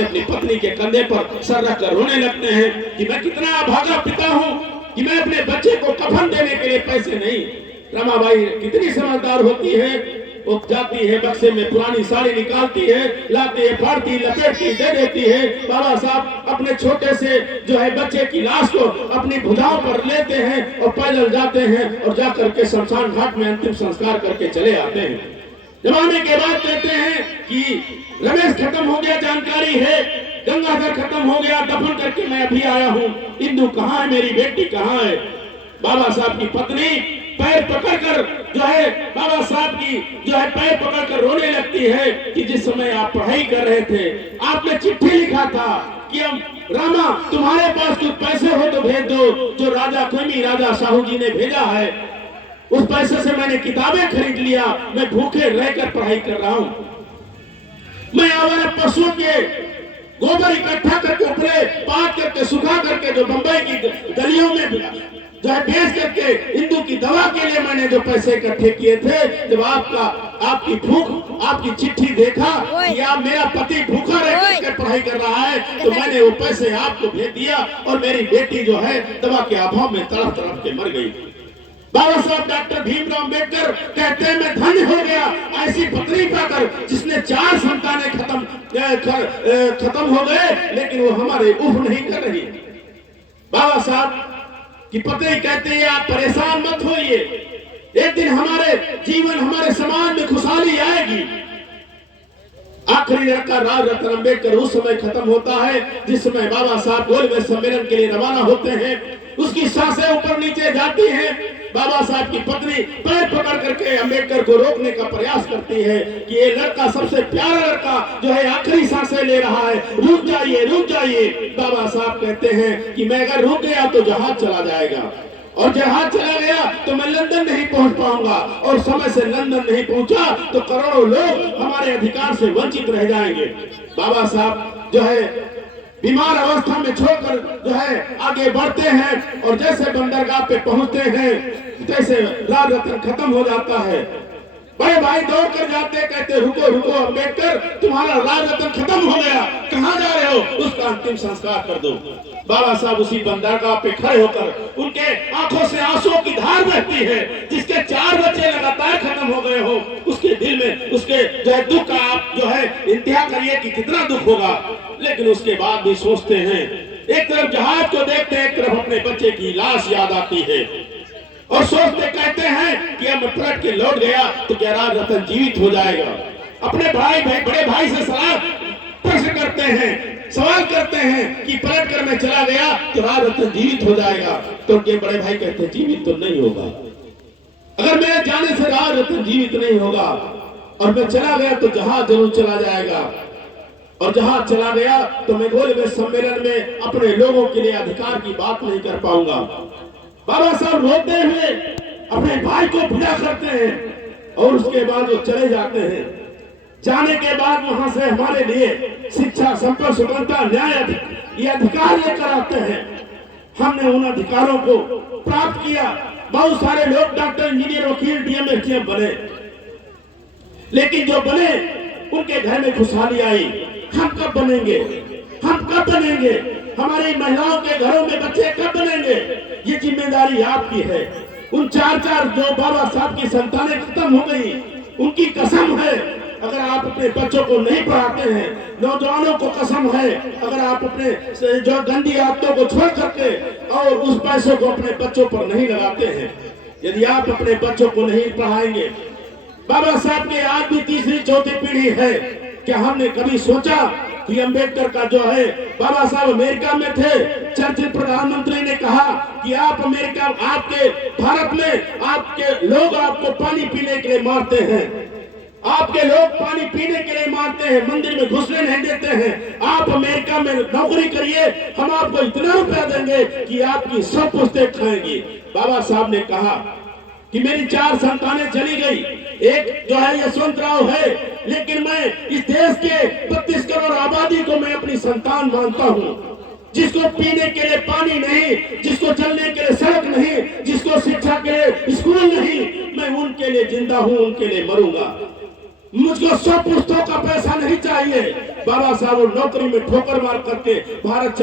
चाहते अपनी पत्नी के कंधे पर सर रखकर रोने लगते हैं कि मैं कितना अभागा पिता हूं कि मैं अपने बच्चे को कफन देने के लिए पैसे नहीं। रमाबाई कितनी समझदार होती है, वो जाती है बक्से में पुरानी साड़ी निकालती है, लाती है, फाड़ती, लपेटती, दे देती है। बाबा साहब अपने छोटे से जो है बच्चे की लाश को अपनी भुजाओं पर लेते हैं और पैदल जाते हैं और जाकर के शमशान घाट में अंतिम संस्कार करके चले आते हैं। जमाने के बाद कहते हैं कि रमेश खत्म हो गया, जानकारी है, गंगाधर खत्म हो गया, दफन करके मैं अभी आया हूँ, इंदु कहाँ है, मेरी बेटी कहाँ है। बाबा साहब की पत्नी पैर पकड़कर जो है बाबा साहब की जो है पैर पकड़कर रोने लगती है कि जिस समय आप पढ़ाई कर रहे थे आपने चिट्ठी लिखा था कि हम रामा तुम्हारे पास कुछ पैसे हो तो भेज दो, जो राजा खेमी राजा साहू जी ने भेजा है उस पैसे से मैंने किताबें खरीद लिया, मैं भूखे रहकर पढ़ाई कर रहा हूँ। मैं आवारा पशुओं के गोबर इकट्ठा करके ऊपरे पाट करके सुखा करके जो बंबई की गलियों में जो है बेच करके इंदु की दवा के लिए मैंने जो पैसे इकट्ठे किए थे, जब आपकी भूख आपकी चिट्ठी देखा कि आप मेरा पति भूखा रह कर पढ़ाई कर रहा है तो मैंने वो पैसे आपको भेज दिया और मेरी बेटी जो है दवा के अभाव में तड़प तड़प के मर गई। बाबा साहब डॉक्टर भीमराव अम्बेडकर कहते हैं मैं धन्य हो गया ऐसी पत्नी पाकर जिसने 4 संतानें खत्म हो गए लेकिन वो हमारे उफ नहीं कर रही। बाबा साहब कि पत्नी कहते हैं आप परेशान मत होइए, एक दिन हमारे जीवन हमारे समाज में खुशहाली आएगी। आखिरी लड़का राज रतन अम्बेडकर उस समय खत्म होता है जिस समय बाबा साहब गोल में सम्मेलन के लिए रवाना होते हैं। उसकी सांसें ऊपर नीचे जाती हैं। बाबा साहब की पत्नी पैर पकड़ करके अम्बेडकर को रोकने का प्रयास करती है कि ये लड़का सबसे प्यारा लड़का जो है आखिरी सांसें ले रहा है, रुक जाइए रुक जाइए। बाबा साहब कहते हैं कि मैं अगर रुक गया तो जहाज चला जाएगा और जहाज चला गया तो मैं लंदन नहीं पहुंच पाऊंगा और समय से लंदन नहीं पहुंचा तो करोड़ों लोग हमारे अधिकार से वंचित रह जाएंगे। बाबा साहब जो है बीमार अवस्था में छोड़कर जो है आगे बढ़ते हैं और जैसे बंदरगाह पे पहुंचते हैं जैसे राज रतन खत्म हो जाता है। बड़े भाई दौड़ कर जाते कहते रुको रुको अम्बेडकर तुम्हारा राज रतन खत्म हो गया, कहाँ जा रहे हो, उसका अंतिम संस्कार कर दो। बाबा साहब उसी बंदरगाह पे खड़े होकर उनके आंखों से आंसुओं की धार बहती है। जिसके 4 बच्चे लगातार खत्म हो गए हो उसके दिल में उसके जो है दुख का आप जो है इंतहा करिए कि कितना दुख होगा। लेकिन उसके बाद भी सोचते हैं, एक तरफ जहाज को देखते हैं, एक तरफ अपने बच्चे की लाश याद आती है और सोचते कहते हैं कि अब पलट के लौट गया तो क्या राज रतन जीवित हो जाएगा। अपने बड़े भाई से सलाह प्रश्न करते हैं, सवाल करते हैं कि पलट कर मैं चला गया तो राज रतन जीवित हो जाएगा। तो उनके बड़े भाई कहते हैं जीवित तो नहीं होगा, अगर मेरे जाने से राज रतन जीवित नहीं होगा और मैं चला गया तो जहाज जरूर चला जाएगा और जहाज चला गया तो मैं गोल में सम्मेलन में अपने लोगों के लिए अधिकार की बात नहीं कर पाऊंगा। बाबा साहब रोते हुए अपने भाई को विदा करते हैं और उसके बाद वो चले जाते हैं। जाने के बाद वहां से हमारे लिए शिक्षा, संपर्क, समानता, न्याय ये अधिकार लेकर आते हैं। हमने उन अधिकारों को प्राप्त किया। बहुत सारे लोग डॉक्टर, इंजीनियर, वकील, डीएम, एसडीएम बने, लेकिन जो बने उनके घर में खुशहाली आई। हम कब बनेंगे, हम कब बनेंगे, हमारी महिलाओं के घरों में बच्चे कब बनेंगे, ये जिम्मेदारी आपकी है। उन 4 जो बाबा साहब की संतानें खत्म हो गई, उनकी कसम है अगर आप अपने बच्चों को नहीं पढ़ाते हैं, नौजवानों को कसम है अगर आप अपने जो गंदी आदतों को छोड़ करके और उस पैसों को अपने बच्चों पर नहीं लगाते हैं, यदि आप अपने बच्चों को नहीं पढ़ाएंगे। बाबा साहब के आज भी 3री 4थी पीढ़ी है। क्या हमने कभी सोचा कि अम्बेडकर का जो है बाबा साहब अमेरिका में थे, चर्चिल प्रधानमंत्री ने कहा कि आप अमेरिका, आपके भारत में आपके लोग आपको पानी पीने के लिए मारते हैं, आपके लोग पानी पीने के लिए मारते हैं, मंदिर में घुसने नहीं देते हैं। आप अमेरिका में नौकरी करिए, हम आपको इतना रुपया देंगे कि आपकी सब पुस्तक खाएंगी। बाबा साहब ने कहा कि मेरी 4 संतानें चली गई, एक जो है यशवंत राव है, लेकिन मैं इस देश के 32 करोड़ आबादी को मैं अपनी संतान मानता हूँ। जिसको पीने के लिए पानी नहीं, जिसको चलने के लिए सड़क नहीं, जिसको शिक्षा के लिए स्कूल नहीं, मैं उनके लिए जिंदा हूँ, उनके लिए मरूंगा। मुझको 100 पुस्तकों का पैसा नहीं चाहिए। बाबा साहब नौकरी में ठोकर मार करके भारत